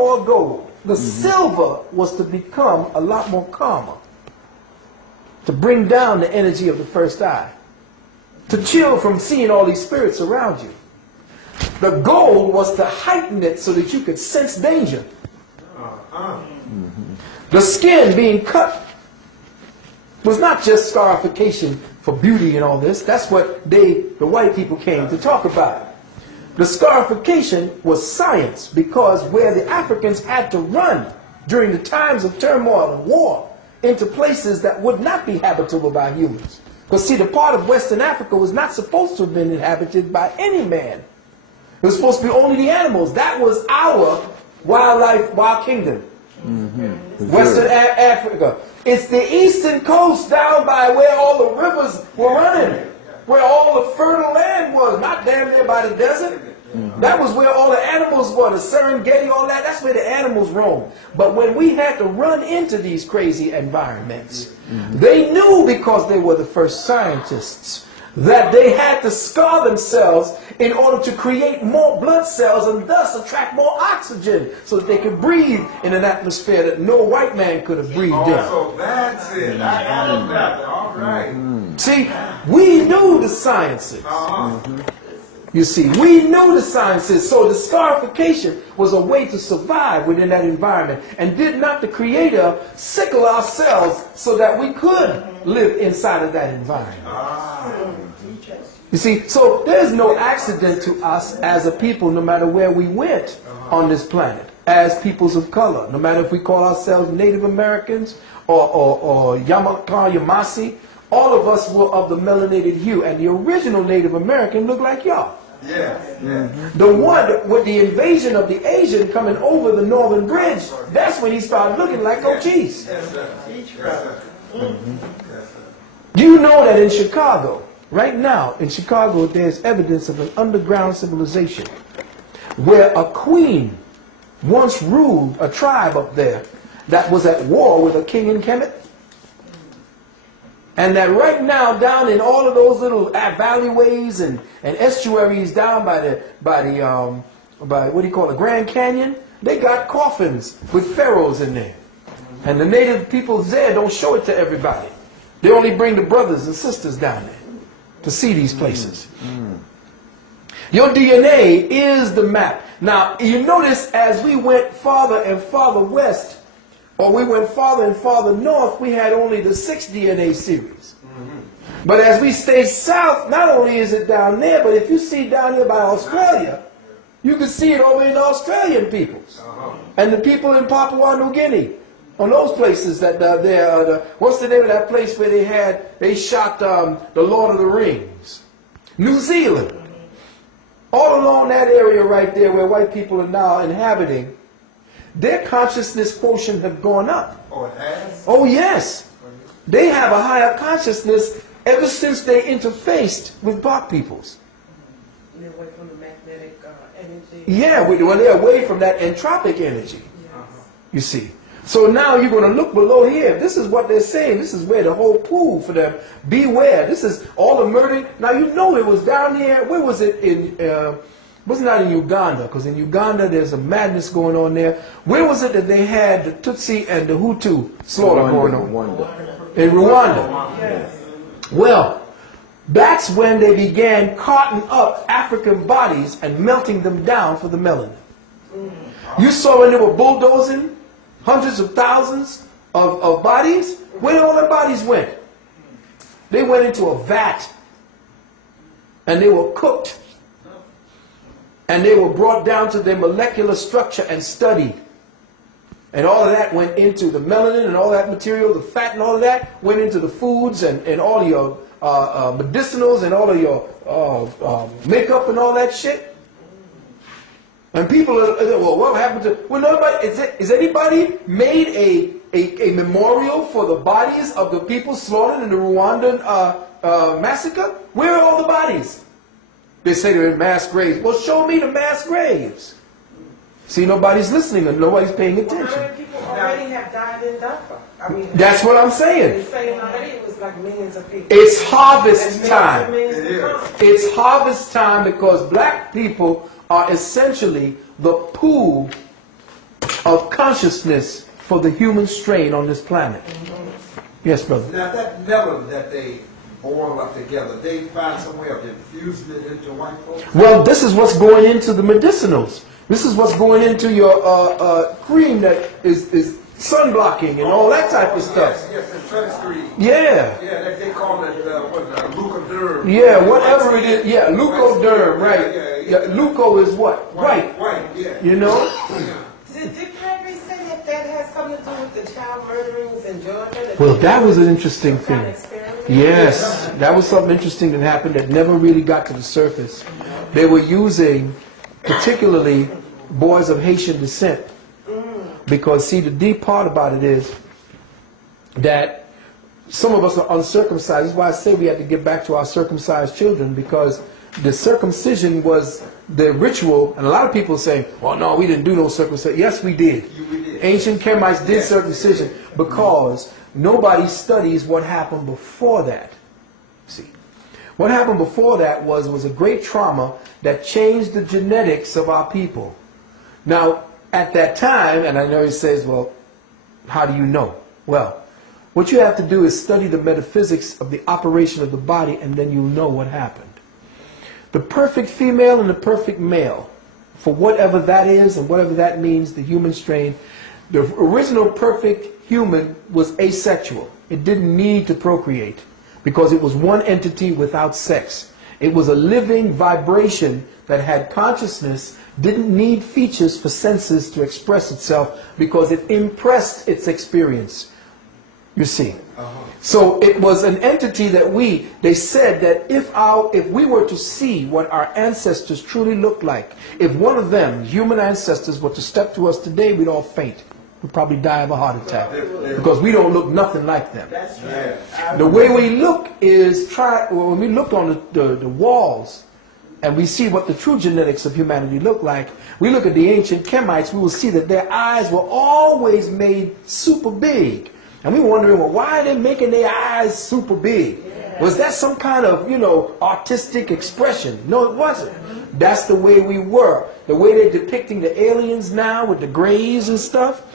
or gold. The silver was to become a lot more calmer, to bring down the energy of the first eye, to chill from seeing all these spirits around you. The gold was to heighten it so that you could sense danger. The skin being cut was not just scarification for beauty and all this. That's what the white people came to talk about. The scarification was science, because where the Africans had to run during the times of turmoil and war into places that would not be habitable by humans. Because see, the part of Western Africa was not supposed to have been inhabited by any man. It was supposed to be only the animals. That was our wildlife, wild kingdom. Western Africa. It's the eastern coast down by where all the rivers were running, where all the fertile land was, not damn near by the desert. That was where all the animals were, the Serengeti, all that. That's where the animals roam. But when we had to run into these crazy environments, they knew, because they were the first scientists, that they had to scar themselves in order to create more blood cells and thus attract more oxygen so that they could breathe in an atmosphere that no white man could have breathed in. So that's it. I got that. All right. See, we knew the sciences. You see, we knew the sciences, so the scarification was a way to survive within that environment. And did not the Creator sickle our cells so that we could live inside of that environment? You see, so there's no accident to us as a people, no matter where we went on this planet, as peoples of color, no matter if we call ourselves Native Americans or Yamasee. All of us were of the melanated hue, and the original Native American looked like y'all. The one with the invasion of the Asian coming over the Northern Bridge, that's when he started looking like Cochise. Do you know that in Chicago, right now in Chicago, there's evidence of an underground civilization where a queen once ruled a tribe up there that was at war with a king in Kemet? And that right now, down in all of those little valleyways and estuaries down by what do you call it, Grand Canyon, they got coffins with pharaohs in there. And the native people there don't show it to everybody. They only bring the brothers and sisters down there to see these places. Your DNA is the map. Now, you notice as we went farther and farther west, or we went farther and farther north, we had only the 6 DNA series. But as we stay south, not only is it down there, but if you see down here by Australia, you can see it over in the Australian peoples. And the people in Papua New Guinea, on those places that what's the name of that place where they shot the Lord of the Rings? New Zealand. All along that area right there where white people are now inhabiting, their consciousness quotient have gone up. Oh, it has? Oh, yes. They have a higher consciousness ever since they interfaced with black peoples. They're away from the magnetic energy. Yeah, well, they're away from that entropic energy. You see. So now you're going to look below here. This is what they're saying. This is where the whole pool for them. Beware. This is all the murder. Now you know it was down there. Where was it in... It was not in Uganda, because in Uganda there's a madness going on there. Where was it that they had the Tutsi and the Hutu slaughter going on? In Rwanda. Yes. Well, that's when they began carting up African bodies and melting them down for the melanin. You saw when they were bulldozing hundreds of thousands of bodies? Where did all the bodies went? They went into a vat and they were cooked. And they were brought down to their molecular structure and studied. And all of that went into the melanin and all that material, the fat and all of that, went into the foods and all your medicinals and all of your makeup and all that shit. And people are, well, what happened to, well, nobody, is anybody made a memorial for the bodies of the people slaughtered in the Rwandan massacre? Where are all the bodies? They say they're in mass graves. Well, show me the mass graves. See, nobody's listening and nobody's paying attention. How many people already have died in Darfur? I mean, that's what I'm saying. They're saying already it was like millions of people. It's harvest time. It's harvest time because black people are essentially the pool consciousness for the human strain on this planet. Yes, brother. Now that melon that they boil up together, they find some way of infusing it into white folks? Well, this is what's going into the medicinals. This is what's going into your cream that is sun blocking and all that type of stuff. Yes, and sunscreen. Yeah. Yeah, they call it leucoderm. Yeah, whatever it is. Yeah, leucoderm, right. Yeah. Leuco is what? White. White, yeah. You know? Did Gregory say that that has something to do with the child murderings in Georgia? Well, that was an interesting thing. Experiment? Yes, that was something interesting that happened that never really got to the surface. They were using, particularly, boys of Haitian descent. Because, see, the deep part about it is that some of us are uncircumcised. That's why I say we have to get back to our circumcised children, because the circumcision was the ritual. And a lot of people say, well, no, we didn't do no circumcision. Yes, we did. Ancient Kemites did circumcision because nobody studies what happened before that. See, what happened before that was a great trauma that changed the genetics of our people. Now, at that time, and I know he says, well, how do you know? Well, what you have to do is study the metaphysics of the operation of the body, and then you'll know what happened. The perfect female and the perfect male, for whatever that is and whatever that means, the human strain, the original perfect human was asexual. It didn't need to procreate because it was one entity without sex. It was a living vibration that had consciousness, didn't need features for senses to express itself because it impressed its experience. You see. So it was an entity that they said that if we were to see what our ancestors truly looked like, if one of them, human ancestors, were to step to us today, we'd all faint. We'd probably die of a heart attack because we don't look nothing like them. That's right. The way we look is when we look on the walls and we see what the true genetics of humanity look like, we look at the ancient Kemites, we will see that their eyes were always made super big. And we were wondering, well, why are they making their eyes super big? Was that some kind of, artistic expression? No, it wasn't. That's the way we were. The way they're depicting the aliens now with the grays and stuff.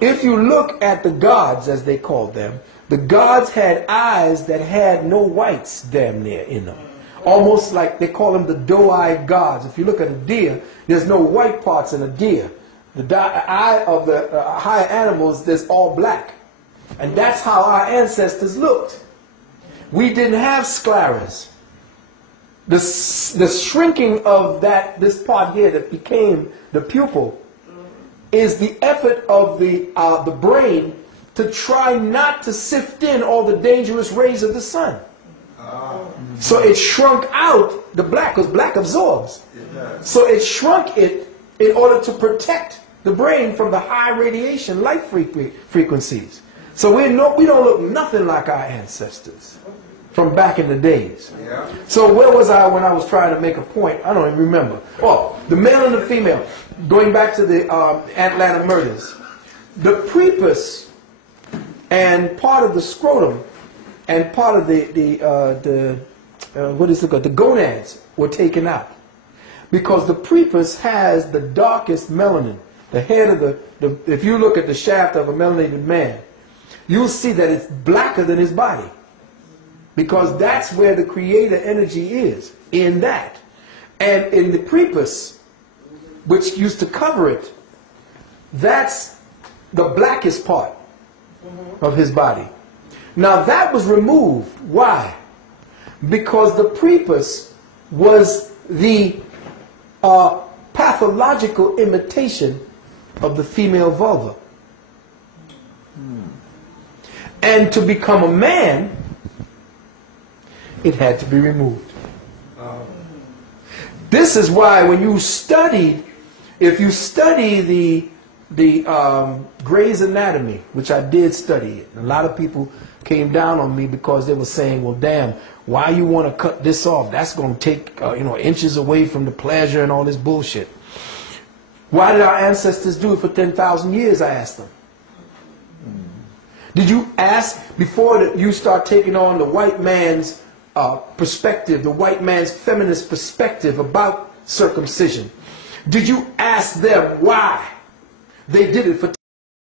If you look at the gods, as they called them, the gods had eyes that had no whites damn near in them. Almost like they call them the doe-eyed gods. If you look at a deer, there's no white parts in a deer. The eye of the higher animals, there's all black. And that's how our ancestors looked. We didn't have scleras. The shrinking of this part here that became the pupil is the effort of the brain to try not to sift in all the dangerous rays of the sun. So it shrunk out the black, because black absorbs. So it shrunk it in order to protect the brain from the high radiation light frequencies. So we don't look nothing like our ancestors from back in the days. So where was I when I was trying to make a point? I don't even remember. Oh, the male and the female. Going back to the Atlanta murders. The prepuce and part of the scrotum and part of the gonads were taken out. Because the prepuce has the darkest melanin. The head of if you look at the shaft of a melanated man, you'll see that it's blacker than his body. Because that's where the creator energy is, in that. And in the prepuce, which used to cover it, that's the blackest part of his body. Now that was removed. Why? Because the prepuce was the pathological imitation of the female vulva. And to become a man, it had to be removed. This is why when you studied, if you study the Gray's Anatomy, which I did study it, and a lot of people came down on me because they were saying, well, damn, why you want to cut this off? That's going to take inches away from the pleasure and all this bullshit. Why did our ancestors do it for 10,000 years, I asked them. Did you ask, before you start taking on the white man's perspective, the white man's feminist perspective about circumcision, did you ask them why they did it for